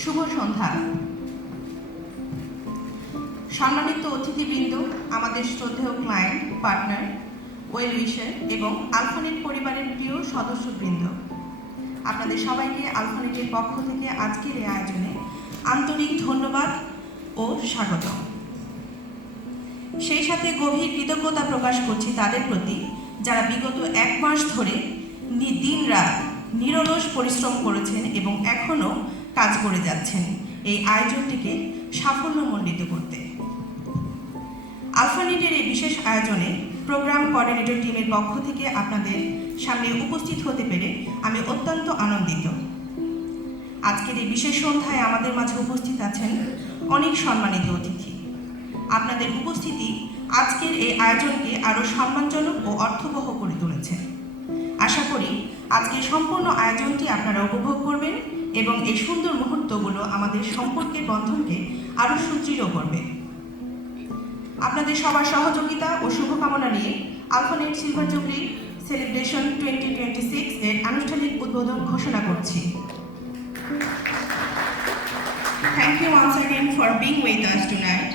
শুভ সন্ধ্যা। সম্মানিত অতিথিবৃন্দ, আমাদের শ্রদ্ধেয় ক্লায়েন্ট, পার্টনার, ওয়েল উইশার এবং আলফানেট পরিবারের প্রিয় সদস্যবৃন্দ, আপনাদের সবাইকে আলফানেটের পক্ষ থেকে আজকের এই আয়োজনে আন্তরিক ধন্যবাদ ও স্বাগত। সেই সাথে গভীর কৃতজ্ঞতা প্রকাশ করছি তাদের প্রতি যারা বিগত 1 মাস ধরে দিন রাত নিরলস পরিশ্রম করেছেন এবং এখনও কাজ করে যাচ্ছেন এই আয়োজনটিকে সাফল্যমণ্ডিত করতে। আলফানেটের এই বিশেষ আয়োজনে প্রোগ্রাম কোঅর্ডিনেটর টিমের পক্ষ থেকে আপনাদের সামনে উপস্থিত হতে পেরে আমি অত্যন্ত আনন্দিত। আজকের এই বিশেষ সন্ধ্যায় আমাদের মাঝে উপস্থিত আছেন অনেক সম্মানিত অতিথি। আপনাদের উপস্থিতি আজকের এই আয়োজনকে আরও সম্মানজনক ও অর্থবহ করে তুলেছে। আশা করি আজকের সম্পূর্ণ আয়োজনটি আপনারা উপভোগ করবেন এবং এই সুন্দর মুহূর্তগুলো আমাদের সম্পর্কের বন্ধনকে আরও সুদৃঢ় করবে। আপনাদের সবার সহযোগিতা ও শুভকামনা নিয়ে আলফানেট সিলভার জুবলি সেলিব্রেশন 2026 এর আনুষ্ঠানিক উদ্বোধন ঘোষণা করছি। Thank you once again for being with us tonight.